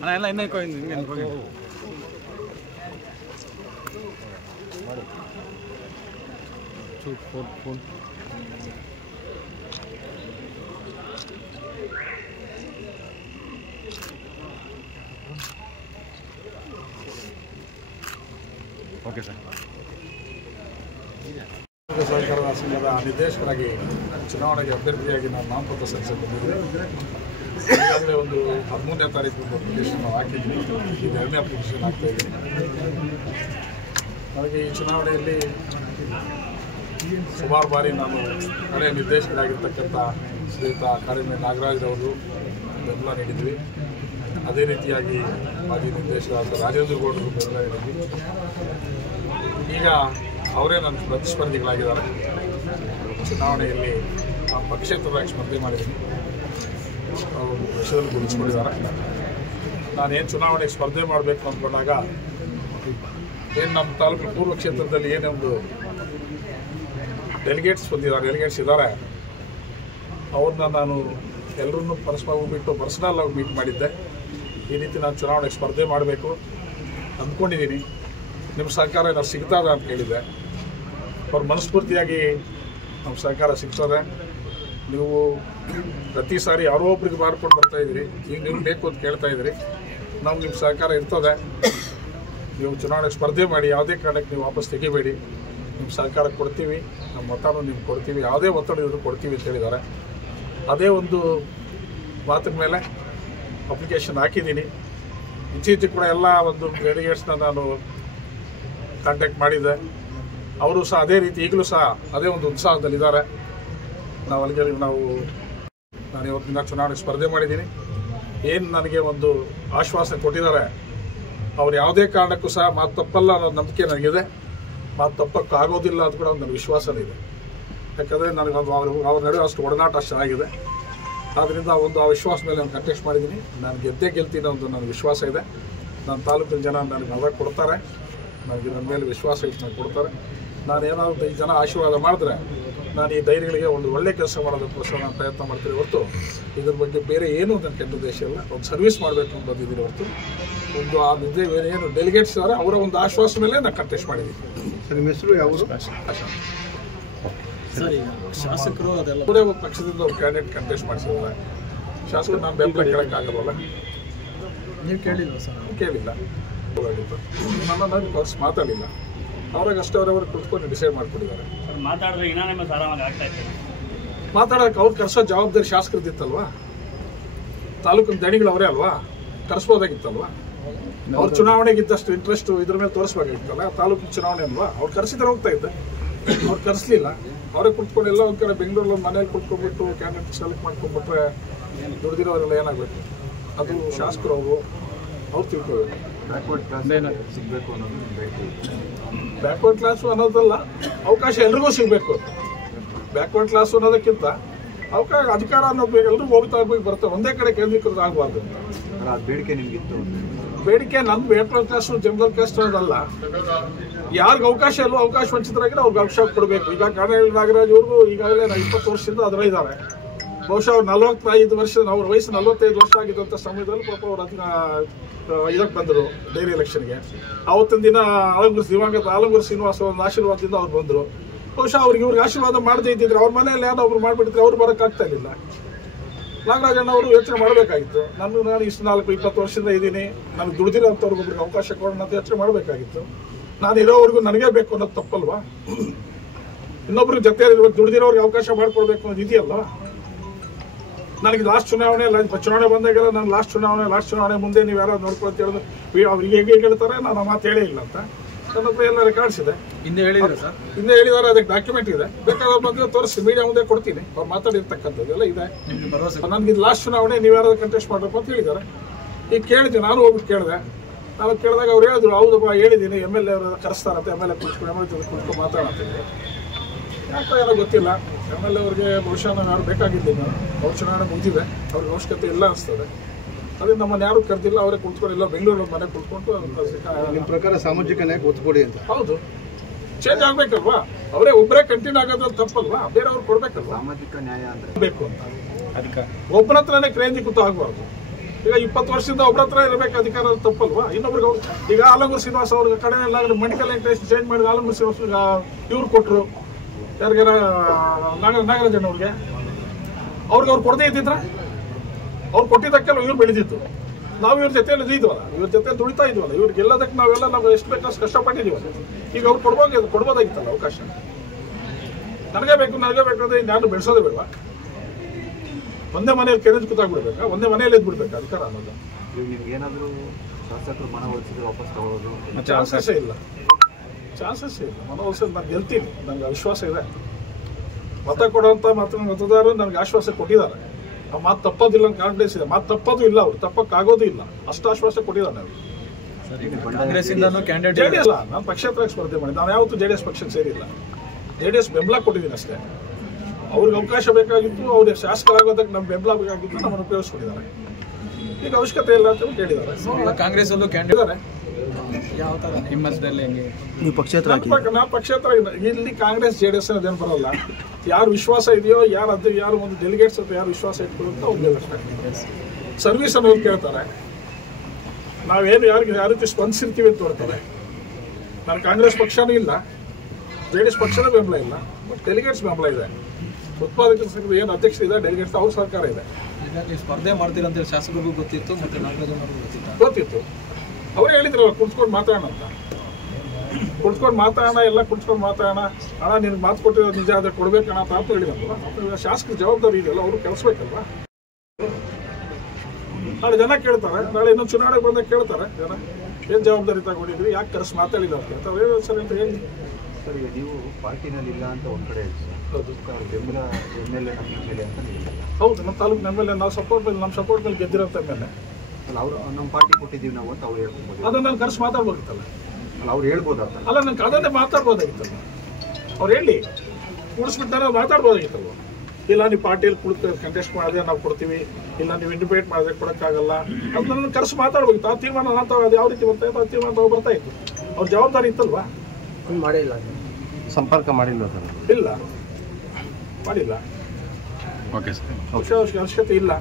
ಅಣ್ಣ ಎಲ್ಲ ಇನ್ನೇ ಹೋಗಿ ಫೋನ್ ಓಕೆ ಸರ್. ಸಹಕಾರ ಸಂಘದ ನಿರ್ದೇಶಕರಾಗಿ ಚುನಾವಣೆಗೆ ಅಭ್ಯರ್ಥಿಯಾಗಿ ನಾನು ನಾಮಪತ್ರ ಸಲ್ಲಿಸಿ ಬಂದಿದ್ದೆ. ಈಗಾಗಲೇ ಒಂದು 13ನೇ ತಾರೀಕು ಅಪ್ಲಿಕೇಶನ್ ನಾವು ಹಾಕಿದ್ವಿ. ಈಗ 2ನೇ ಅಪ್ಲಿಕೇಶನ್ ಹಾಕ್ತಾ ಇದ್ದೀನಿ. ನನಗೆ ಈ ಚುನಾವಣೆಯಲ್ಲಿ ಸುಮಾರು ಬಾರಿ ನಾನು ಹಳೆಯ ನಿರ್ದೇಶಕರಾಗಿರ್ತಕ್ಕಂಥ ಶ್ರೀಯುತ ಅಕಾಡೆಮಿ ನಾಗರಾಜ್ರವರು ಬೆಂಬಲ ನೀಡಿದ್ವಿ. ಅದೇ ರೀತಿಯಾಗಿ ಮಾಜಿ ನಿರ್ದೇಶಕರಾದ ರಾಜೇಂದ್ರ ಗೌಡರು ಬೆಂಬಲ ನೀಡಿದ್ವಿ. ಈಗ ಅವರೇ ನನ್ನ ಪ್ರತಿಸ್ಪರ್ಧಿಗಳಾಗಿದ್ದಾರೆ. ಚುನಾವಣೆಯಲ್ಲಿ ನಾನು ಪಕ್ಷೇತರರಾಗಿ ಸ್ಪರ್ಧೆ ಮಾಡಿದ್ದೀನಿ. ಅವರು ಪಕ್ಷದಲ್ಲಿ ಗುರುತಿಸ್ಕೊಂಡಿದ್ದಾರೆ. ನಾನೇನು ಚುನಾವಣೆಗೆ ಸ್ಪರ್ಧೆ ಮಾಡಬೇಕು ಅಂದ್ಕೊಂಡಾಗ ಏನು ನಮ್ಮ ತಾಲೂಕು ಪೂರ್ವ ಕ್ಷೇತ್ರದಲ್ಲಿ ಏನೊಂದು ಡೆಲಿಗೇಟ್ಸ್ ಇದ್ದಾರೆ, ಅವ್ರನ್ನ ನಾನು ಎಲ್ಲರನ್ನೂ ಪರಸ್ಪರ ಬಿಟ್ಟು ಪರ್ಸನಲ್ ಆಗಿ ಮೀಟ್ ಮಾಡಿದ್ದೆ. ಈ ರೀತಿ ನಾನು ಚುನಾವಣೆಗೆ ಸ್ಪರ್ಧೆ ಮಾಡಬೇಕು ಅಂದ್ಕೊಂಡಿದ್ದೀನಿ, ನಿಮ್ಮ ಸಹಕಾರ ನಾವು ಸಿಗ್ತದೆ ಅಂತ ಕೇಳಿದ್ದೆ. ಅವ್ರ ಮನಸ್ಫೂರ್ತಿಯಾಗಿ ನಮ್ಮ ಸಹಕಾರ ಸಿಗ್ತದೆ. ನೀವು ಪ್ರತಿ ಸಾರಿ ಯಾರೋ ಒಬ್ರಿಗೆ ಮಾಡ್ಕೊಂಡು ಬರ್ತಾಯಿದ್ದೀರಿ, ಈಗ ನೀವು ಬೇಕು ಅಂತ ಕೇಳ್ತಾಯಿದ್ದೀರಿ. ನಾವು ನಿಮ್ಮ ಸಹಕಾರ ಇರ್ತದೆ. ನೀವು ಚುನಾವಣೆಗೆ ಸ್ಪರ್ಧೆ ಮಾಡಿ, ಯಾವುದೇ ಕಾರಣಕ್ಕೆ ನೀವು ವಾಪಸ್ ತೆಗಿಬೇಡಿ, ನಿಮ್ಮ ಸಹಕಾರ ಕೊಡ್ತೀವಿ, ನಮ್ಮ ಮತನೂ ನಿಮ್ಗೆ ಕೊಡ್ತೀವಿ, ಯಾವುದೇ ಒತ್ತಡ ಇದ್ರೂ ಕೊಡ್ತೀವಿ ಅಂತ ಹೇಳಿದ್ದಾರೆ. ಅದೇ ಒಂದು ಮಾತಿನ ಮೇಲೆ ಅಪ್ಲಿಕೇಶನ್ ಹಾಕಿದ್ದೀನಿ. ಇತ್ತೀಚೆಗೆ ಕೂಡ ಎಲ್ಲ ಒಂದು ಡೆಲಿಗೇಟ್ಸ್ನ ನಾನು ಕಾಂಟ್ಯಾಕ್ಟ್ ಮಾಡಿದ್ದೆ. ಅವರು ಸಹ ಅದೇ ರೀತಿ ಈಗಲೂ ಸಹ ಅದೇ ಒಂದು ಉತ್ಸಾಹದಲ್ಲಿದ್ದಾರೆ. ನಾನು ಇವತ್ತಿನ ಚುನಾವಣೆಗೆ ಸ್ಪರ್ಧೆ ಮಾಡಿದ್ದೀನಿ. ಏನು ನನಗೆ ಒಂದು ಆಶ್ವಾಸನೆ ಕೊಟ್ಟಿದ್ದಾರೆ, ಅವ್ರು ಯಾವುದೇ ಕಾರಣಕ್ಕೂ ಸಹ ಮಾತು ತಪ್ಪಲ್ಲ ಅನ್ನೋ ನಂಬಿಕೆ ನನಗಿದೆ. ಮಾತು ತಪ್ಪಕ್ಕಾಗೋದಿಲ್ಲ ಅಂತ ಕೂಡ ನನ್ನ ವಿಶ್ವಾಸನೇ ಇದೆ. ಯಾಕಂದರೆ ನನಗೆ ಅವ್ರ ನಡುವೆ ಅಷ್ಟು ಒಡನಾಟ ಅಷ್ಟು ಚೆನ್ನಾಗಿದೆ. ಆದ್ದರಿಂದ ಆ ವಿಶ್ವಾಸ ಮೇಲೆ ನಾನು ಕಂಟೆಸ್ಟ್ ಮಾಡಿದ್ದೀನಿ. ನಾನು ಗೆಲ್ತೀನಿ ಒಂದು ನನಗೆ ವಿಶ್ವಾಸ ಇದೆ. ನನ್ನ ತಾಲೂಕಿನ ಜನ ನನಗೆ ಮತ ಕೊಡ್ತಾರೆ, ನನಗೆ ನನ್ನ ಮೇಲೆ ವಿಶ್ವಾಸ ಇಟ್ಟು ನನಗೆ ಕೊಡ್ತಾರೆ. ನಾನು ಏನಾದರೂ ಈ ಜನ ಆಶೀರ್ವಾದ ಮಾಡಿದ್ರೆ ನಾನು ಈ ಧೈರ್ಯಗಳಿಗೆ ಒಂದು ಒಳ್ಳೆ ಕೆಲಸ ಮಾಡೋದಕ್ಕೋಸ್ಕರ ನಾನು ಪ್ರಯತ್ನ ಮಾಡ್ತೀನಿ ಹೊರತು ಇದ್ರ ಬಗ್ಗೆ ಬೇರೆ ಏನೂ ನನ್ನ ಕೆಟ್ಟ ಉದ್ದೇಶ ಇಲ್ಲ. ಒಂದು ಸರ್ವಿಸ್ ಮಾಡಬೇಕು ಅಂತ ಬಂದಿದ್ದೀನಿ ಹೊರತು ಒಂದು ಆ ಏನು ಡೆಲಿಗೇಟ್ಸ್ ಇದ್ದಾರೆ ಅವರ ಒಂದು ಆಶ್ವಾಸ ಮೇಲೆ ನಾನು ಕಂಟೆಸ್ಟ್ ಮಾಡಿದ್ದೀನಿ. ಸರ್, ನಿಮ್ಮ ಹೆಸರು ಯಾವುದು? ಶಾಸಕರು ಅದೆಲ್ಲ ಅವರೇ ಒಂದು ಪಕ್ಷದಿಂದ ಒಂದು ಕ್ಯಾಂಡಿಡೇಟ್ ಕಂಟೆಸ್ಟ್ ಮಾಡಿಸಿದ್ದಾರೆ. ಶಾಸಕರು ನಾನು ಬೆಂಬಲ ಕೇಳೋಕ್ಕಾಗಲ್ಲ. ನೀವು ಕೇಳಿಲ್ವ ಸರ್? ಕೇಳಿಲ್ಲ, ನನ್ನ ಪರ್ಸ್ ಮಾತಾಡಿಲ್ಲ. ಅವ್ರಾಗಷ್ಟೇ ಅವರವರು ಕುತ್ಕೊಂಡು ಡಿಸೈಡ್ ಮಾಡ್ಕೊಂಡಿದ್ದಾರೆ. ಮಾತಾಡೋಕೆ ಅವ್ರು ಕರ್ಸೋ ಜವಾಬ್ದಾರಿ ಶಾಸಕರದಿತ್ತಲ್ವಾ? ತಾಲೂಕಿನ ದಣಿಗಳು ಅವರೇ ಅಲ್ವಾ, ಕರ್ಸ್ಬೋದಾಗಿತ್ತಲ್ವಾ? ಅವ್ರ ಚುನಾವಣೆಗಿದ್ದಷ್ಟು ಇಂಟ್ರೆಸ್ಟ್ ಇದ್ರ ಮೇಲೆ ತೋರಿಸ್ಬೇಕಾಗಿತ್ತಲ್ಲ. ತಾಲೂಕಿನ ಚುನಾವಣೆ ಅಲ್ವಾ? ಅವ್ರು ಕರೆಸಿದ್ರೆ ಹೋಗ್ತಾ ಇದ್ದೆ. ಅವ್ರು ಕರೆಸಲಿಲ್ಲ. ಅವರೇ ಕುತ್ಕೊಂಡು ಎಲ್ಲ ಒಂದು ಕಡೆ ಬೆಂಗಳೂರಲ್ಲಿ ಒಂದು ಮನೇಲಿ ಕುತ್ಕೊಂಡ್ಬಿಟ್ಟು ಕ್ಯಾಂಡಿಡೇಟ್ ಸೆಲೆಕ್ಟ್ ಮಾಡ್ಕೊಂಡ್ಬಿಟ್ರೆ ದುಡ್ದಿರೋರೆಲ್ಲ ಏನಾಗಬೇಕು? ಅದು ಶಾಸಕರು ಅವ್ರು ತಿಳ್ಕೋಬೇಕು. ಬ್ಯಾಕ್ವರ್ಡ್ ಕ್ಲಾಸು ಅನ್ನೋದಲ್ಲ, ಅವಕಾಶ ಎಲ್ರಿಗೂ ಸಿಗಬೇಕು. ಬ್ಯಾಕ್ವರ್ಡ್ ಕ್ಲಾಸು ಅನ್ನೋದಕ್ಕಿಂತ ಅವಕಾಶ ಅಧಿಕಾರ ಅನ್ನೋದು ಎಲ್ರಿಗೂ ಹೋಗ್ತಾ ಬರುತ್ತೆ. ಒಂದೇ ಕಡೆ ಕೇಂದ್ರೀಕೃತ ಆಗಬಾರ್ದು ಅಂತ ಬೇಡಿಕೆ ನಿಮಗಿತ್ತು. ಬೇಡಿಕೆ ನನ್ನ ಬ್ಯಾಕ್ವರ್ಡ್ ಕ್ಲಾಸು ಜನರಲ್ ಕ್ಯಾಸ್ಟ್ ಅನ್ನೋದಲ್ಲ. ಯಾರಿಗೆ ಅವಕಾಶ ಇಲ್ವೋ, ಅವಕಾಶ ವಂಚಿತರಾಗಿರೋ ಅವ್ರಿಗೆ ಅವಕಾಶ ಕೊಡಬೇಕು. ಈಗ ಕಾಡೇಳಿ ನಾಗರಾಜ್ ಅವ್ರಿಗೂ ಈಗಾಗಲೇ 20 ವರ್ಷದಿಂದ ಅದರ ಇದ್ದಾರೆ. ಬಹುಶಃ ಅವ್ರು 45 ವರ್ಷ, ಅವ್ರ ವಯಸ್ಸು 45 ವರ್ಷ ಆಗಿದ್ದಂಥ ಸಮಯದಲ್ಲಿ ಪಾಪ ಅವ್ರು ಇದಕ್ಕೆ ಬಂದರು ಡೈರಿ ಎಲೆಕ್ಷನ್ಗೆ. ಆವತ್ತಿನ ದಿನ ದಿವಂಗತ ಆಲಂಗೂರು ಶ್ರೀನಿವಾಸ ಒಂದು ಆಶೀರ್ವಾದದಿಂದ ಅವ್ರು ಬಂದರು. ಬಹುಶಃ ಇವ್ರಿಗೆ ಆಶೀರ್ವಾದ ಮಾಡದೇ ಇದ್ದಿದ್ರೆ ಅವ್ರ ಮನೆಯಲ್ಲಿ ಏನೋ ಒಬ್ರು ಮಾಡಿಬಿಟ್ಟಿದ್ರೆ ಅವ್ರು ಬರೋಕ್ಕಾಗ್ತಾ ಇರಲಿಲ್ಲ. ನಾಗರಾಜಣ್ಣ ಅವರು ಯೋಚನೆ ಮಾಡಬೇಕಾಗಿತ್ತು. ನಾನು ಇಷ್ಟು 20 ವರ್ಷದಿಂದ ಇದ್ದೀನಿ, ನನಗೆ ದುಡ್ದಿರೋಂಥವ್ರಿಗೊಬ್ರಿಗೆ ಅವಕಾಶ ಕೊಡೋಣ ಅಂತ ಯೋಚನೆ ಮಾಡಬೇಕಾಗಿತ್ತು. ನಾನು ಇರೋವರೆಗೂ ನನಗೇ ಬೇಕು ಅನ್ನೋದು ತಪ್ಪಲ್ವಾ? ಇನ್ನೊಬ್ರಿಗೆ ಜೊತೆ ದುಡ್ದಿರೋರಿಗೆ ಅವಕಾಶ ಮಾಡಿಕೊಡ್ಬೇಕು ಅನ್ನೋದು ಇದೆಯಲ್ಲ. ನನಗೆ ಲಾಸ್ಟ್ ಚುನಾವಣೆ ಬಂದಾಗೆಲ್ಲ ನಾನು ಲಾಸ್ಟ್ ಚುನಾವಣೆ ಮುಂದೆ ನೀವು ಯಾರು ನೋಡ್ಕೊಳ್ತ ಹೇಳಿದ್ರು ಅವ್ರಿಗೆ ಹೇಗೆ ಹೇಳ್ತಾರೆ, ನಾನು ಮಾತು ಹೇಳೇ ಇಲ್ಲ ಅಂತ ನನ್ನ ಹತ್ರ ಎಲ್ಲ ರೆಕಾರ್ಡ್ಸ್ ಇದೆ. ಹಿಂದೆ ಹೇಳಿದ್ದಾರೆ ಸರ್, ಹಿಂದೆ ಹೇಳಿದ್ದಾರೆ, ಅದಕ್ಕೆ ಡಾಕ್ಯುಮೆಂಟ್ ಇದೆ. ಬೇಕಾದ್ರೆ ಬಂದರೆ ತೋರಿಸಿ, ಮೀಡಿಯಾ ಮುಂದೆ ಕೊಡ್ತೀನಿ. ಅವ್ರು ಮಾತಾಡಿರ್ತಕ್ಕಂಥದ್ದು ಎಲ್ಲ ಇದೆ. ನನಗೆ ಇದು ಲಾಸ್ಟ್ ಚುನಾವಣೆ, ನೀವು ಯಾರಾದ್ರೂ ಕಂಟೆಸ್ಟ್ ಮಾಡಬೇಕು ಅಂತ ಹೇಳಿದ್ದಾರೆ. ಈಗ ಕೇಳಿದ್ವಿ, ನಾನು ಹೋಗ್ಬಿಟ್ಟು ಕೇಳಿದೆ. ನಾವು ಕೇಳಿದಾಗ ಅವ್ರು ಹೇಳಿದ್ರು, ಹೌದಪ್ಪ ಹೇಳಿದ್ದೀನಿ, MLA ಅವರು ಕರೆಸ್ತಾರಂತೆ, MLA ಕುತ್ಕೊಂಡು ಮಾತಾಡಂತಿದ್ರು. ಯಾಕೋ ಏನೋ ಗೊತ್ತಿಲ್ಲ. MLA ಅವ್ರಿಗೆ ಬಹುಶಃ ನಾವು ಯಾರು ಬೇಕಾಗಿದ್ದೀನಿ. ಅವ್ರ ಚುನಾವಣೆ ಮುಗಿದಿದೆ, ಅವ್ರಿಗೆ ಅವಶ್ಯಕತೆ ಇಲ್ಲ ಅನಿಸ್ತದೆ. ಅದೇ ನಮ್ಮನ್ನು ಯಾರು ಕರೆದಿಲ್ಲ, ಅವರೇ ಕುತ್ಕೊಂಡಿಲ್ಲ. ಬೆಂಗಳೂರಲ್ಲಿ ಮನೆ ಕುತ್ಕೊಂಡು ನಿಮ್ಮ ಪ್ರಕಾರ ಸಾಮಾಜಿಕ ನ್ಯಾಯ ಒತ್ತು ಕೊಡಿ ಅಂತ. ಹೌದು, ಚೇಂಜ್ ಆಗ್ಬೇಕಲ್ವಾ? ಅವರೇ ಒಬ್ಬರೇ ಕಂಟಿನ್ಯೂ ಆಗೋದ್ರಲ್ಲಿ ತಪ್ಪಲ್ವಾ? ಬೇರೆಯವ್ರು ಕೊಡ್ಬೇಕಲ್ವಾ? ಸಾಮಾಜಿಕ ನ್ಯಾಯ ಅಂದ್ರೆ ಬೇಕು ಅಂತ ಒಬ್ಬರ ಹತ್ರನೇ ಕ್ರೇಂಜಿಕೃತ ಆಗಬಾರ್ದು. ಈಗ 20 ವರ್ಷದಿಂದ ಒಬ್ಬರ ಹತ್ರ ಇರಬೇಕು ಅಧಿಕಾರ, ತಪ್ಪಲ್ವಾ? ಇನ್ನೊಬ್ರಿಗೆ ಈಗ ಆಲಂಗೂರು ಶ್ರೀನಿವಾಸ ಅವ್ರ ಕಡೆನೆಲ್ಲ ಮೆಡಿಕಲ್ ಟೆಸ್ಟ್ ಚೇಂಜ್ ಮಾಡಿ ಆಲಂಗೂರು ಶ್ರೀನಿವಾಸ ಇವ್ರು ಕೊಟ್ಟರು, ಯಾರಿಗಾರ ನಾಗರಾಜನ್ ಅವ್ರಿಗೆ ಅವ್ರು ಕೊಡದೇ ಇದ್ದಿದ್ರ, ಅವ್ರು ಕೊಟ್ಟಿದ್ದಕ್ಕೆಲ್ಲ ಇವ್ರು ಬೆಳೆದಿದ್ದು. ನಾವು ಇವ್ರ ಜೊತೆಯಲ್ಲಿ ಇದ್ವಲ್ಲ, ಇವ್ರ ಜೊತೆ ದುಡಿತಾ ಇದ್ವಲ್ಲ, ಇವ್ರಿಗೆ ಎಲ್ಲದಕ್ಕೆ ನಾವೆಲ್ಲ ನಾವು ಎಷ್ಟು ಬೇಕಷ್ಟು ಕಷ್ಟಪಟ್ಟಿದ್ದೀವಲ್ಲ. ಈಗ ಅವ್ರು ಕೊಡ್ಬೋದಾಗಿತ್ತಲ್ಲ ಅವಕಾಶ. ನನಗೆ ಬೇಕು ಅಂದ್ರೆ ನಾನು ಬೆಳೆಸೋದೇ ಬೇಡ. ಒಂದೇ ಮನೆಯಲ್ಲಿ ಕೆರೆದು ಕೂತಾಗ್ಬಿಡ್ಬೇಕಾ? ಒಂದೇ ಮನೆಯಲ್ಲಿ ಎದ್ಬಿಡ್ಬೇಕಾ ಅಧಿಕಾರ ಅನ್ನೋದು? ನಿಮ್ಗೆ ಏನಾದರೂ ಶಾಸಕರು ಮನವೊಲಿಸಿದ್ರೆ ವಾಪಸ್ ತಗೊಳ್ಳೋದು ಚಾನ್ಸಸ್ಸೇ ಇಲ್ಲ. ಮನವೊಲಿಸೋದು ನಾನು ಗೆಲ್ತೀನಿ, ನನಗೆ ವಿಶ್ವಾಸ ಇದೆ. ಮತ ಕೊಡುವಂಥ ಮತದಾರರು ನನಗೆ ಆಶ್ವಾಸ ಕೊಟ್ಟಿದ್ದಾರೆ. ಆ ಮಾತು ತಪ್ಪೋದಿಲ್ಲ ಅಂತ ಕಾನ್ಫಿಡೆನ್ಸ್ ಇದೆ. ಮಾತು ತಪ್ಪೋದು ಇಲ್ಲ, ಅವ್ರು ತಪ್ಪಕ್ಕಾಗೋದು ಇಲ್ಲ, ಅಷ್ಟು ಆಶ್ವಾಸ ಕೊಟ್ಟಿದ್ದಾರೆ ಅವರು. JDS ನಾನು ಪಕ್ಷೇತರ ಸ್ಪರ್ಧೆ ಮಾಡಿ, ನಾನು ಯಾವತ್ತೂ JDS ಪಕ್ಷಕ್ಕೆ ಸೇರಿಲ್ಲ. JDS ಬೆಂಬಲ ಕೊಟ್ಟಿದ್ದೀನಿ ಅಷ್ಟೇ. ಅವ್ರಿಗೆ ಅವಕಾಶ ಬೇಕಾಗಿತ್ತು, ಅವ್ರಿಗೆ ಶಾಸಕರಾಗೋದಕ್ಕೆ ನಮ್ಮ ಬೆಂಬಲ ಬೇಕಾಗಿತ್ತು, ನಮ್ಮನ್ನು ಉಪಯೋಗಿಸ್ಕೊಂಡಿದ್ದಾರೆ. ಈಗ ಅವಶ್ಯಕತೆ ಇಲ್ಲ ಅಂತ ಕೇಳಿದ್ದಾರೆ. ಕಾಂಗ್ರೆಸ್ ಅಲ್ಲೂ ಕ್ಯಾಂಡಿಡೇಟ್ ಯಾವ ತರ ಹಿಮ್ಮತ್ತದಲ್ಲಿ ಹೆಂಗೆ ನೀವು ಪಕ್ಷೇತರ ನಾ ಪಕ್ಷೇತರ ಇಲ್ಲಿ ಕಾಂಗ್ರೆಸ್ JDS ಅದೇನು ಬರಲ್ಲ. ಯಾರು ವಿಶ್ವಾಸ ಇದೆಯೋ, ಯಾರು ಒಂದು ಡೆಲಿಗೇಟ್ಸ್ ಅಥವಾ ಯಾರು ವಿಶ್ವಾಸ ಇಟ್ಕೊಳ್ಳುತ್ತೋ ಅವ್ರಿಗೆ ಸರ್ವಿಸ್ ಅನ್ನೋದು ಕೇಳ್ತಾರೆ. ನಾವೇನು ಯಾವ ರೀತಿ ಸ್ಪಂದಿಸಿರ್ತೀವಿ ಅಂತ ನೋಡ್ತಾರೆ. ನಾನು ಕಾಂಗ್ರೆಸ್ ಪಕ್ಷನೂ ಇಲ್ಲ, JDS ಪಕ್ಷನೂ ಬೆಂಬಲ ಇಲ್ಲ, ಬಟ್ ಡೆಲಿಗೇಟ್ಸ್ ಬೆಂಬಲ ಇದೆ. ಉತ್ಪಾದಕರ ಸಂಘದ ಏನು ಅಧ್ಯಕ್ಷ ಇದೆ, ಡೆಲಿಗೇಟ್ಸ್ ಅವ್ರ ಸರ್ಕಾರ ಇದೆ. ಈಗ ನೀವು ಸ್ಪರ್ಧೆ ಮಾಡ್ತೀರಂತೇಳಿ ಶಾಸಕರಿಗೂ ಗೊತ್ತಿತ್ತು, ಮತ್ತೆ ನಾಗರಾಜನ್ ಅವ್ರಿಗೂ ಗೊತ್ತಿತ್ತು. ಅವರೇ ಹೇಳಿದ್ರಲ್ಲ ಕುಳಿಸ್ಕೊಂಡು ಮಾತಾಡೋಣ ಅಂತ. ಕುಳಿಸ್ಕೊಂಡು ಮಾತಾಡೋಣ. ಅಣ್ಣ ನಿನ್ಗೆ ಮಾತು ಕೊಟ್ಟಿರೋದು ನಿಜ, ಆದರೆ ಕೊಡ್ಬೇಕಣ್ಣ ಅಂತ ಹೇಳಿದ್ರಲ್ವ. ಶಾಸಕರ ಜವಾಬ್ದಾರಿ ಇದೆಯಲ್ಲ, ಅವರು ಕೆಲಸಬೇಕಲ್ವಾ? ನಾಳೆ ಜನ ಕೇಳ್ತಾರೆ, ನಾಳೆ ಇನ್ನೊಂದು ಚುನಾವಣೆ ಬಂದಾಗ ಕೇಳ್ತಾರೆ ಜನ, ಏನು ಜವಾಬ್ದಾರಿ ತಗೊಂಡಿದ್ರಿ, ಯಾಕೆ ಕರೆಸಿ ಮಾತಾಡಿಲ್ಲ ಅಂತ ಅವ್ರು ಸರ್ ಅಂತ ಹೇಳಿ. ಸರ್, ನೀವು ಪಾರ್ಟಿನಲ್ಲಿ ಇಲ್ಲ ಅಂತ ಒಂದು ಕಡೆ ಹೌದು, ಬೆಂಬಲ MLA ನಮ್ಮ MLA ಅಂತ ನೀವು ಹೌದು. ನಮ್ಮ ತಾಲೂಕು ಮೇಲೆ ನಾವು ನಮ್ಮ ಸಪೋರ್ಟ್ ಮೇಲೆ ಗೆದ್ದಿರೋಂಥ ಮೇಲೆ ಅಲ್ಲ, ಅವರು ನಮ್ಮ ಪಾರ್ಟಿ ಕೊಟ್ಟಿದ್ದೀವಿ ನಾವು ಅಂತ ಅವ್ರು ಹೇಳ್ಬೋದು. ಅದನ್ನ ನಾನು ಕರೆಸಿ ಮಾತಾಡ್ಬೋದಿತ್ತಲ್ಲ. ಅಲ್ಲ, ಅವ್ರು ಹೇಳ್ಬೋದಲ್ಲ. ಅಲ್ಲ, ನಂಗೆ ಅದನ್ನೇ ಮಾತಾಡ್ಬೋದಾಗಿತ್ತಲ್ಲ. ಅವ್ರು ಹೇಳಿ ಕೂಡಿಸ್ಬಿಟ್ಟಾರೆ ಮಾತಾಡ್ಬೋದಾಗಿತ್ತಲ್ವ. ಇಲ್ಲ ನೀವು ಪಾರ್ಟಿಯಲ್ಲಿ ಕುಳಿತು ಕಂಟೆಸ್ಟ್ ಮಾಡಿದ್ರೆ ನಾವು ಕೊಡ್ತೀವಿ, ಇಲ್ಲ ನೀವು ಇಂಡಿಪೇಟ್ ಮಾಡಿದ್ರೆ ಕೊಡೋಕ್ಕಾಗಲ್ಲ, ಅದು ನನ್ನ ಕರೆಸಿ ಮಾತಾಡ್ಬೇಕಿತ್ತು. ಆ ತೀರ್ಮಾನ ಅದು ಯಾವ ರೀತಿ ಬರ್ತಾ ಇತ್ತು, ಆ ತೀರ್ಮಾನ ನಾವು ಬರ್ತಾ ಇತ್ತು. ಅವ್ರ ಜವಾಬ್ದಾರಿ ಇತ್ತಲ್ವಾ? ಮಾಡಿಲ್ಲ, ಸಂಪರ್ಕ ಮಾಡಿಲ್ಲ ಸರ್. ಇಲ್ಲ, ಮಾಡಿಲ್ಲ. ಓಕೆ ಸರ್, ಅವಶ್ಯಕತೆ ಇಲ್ಲ.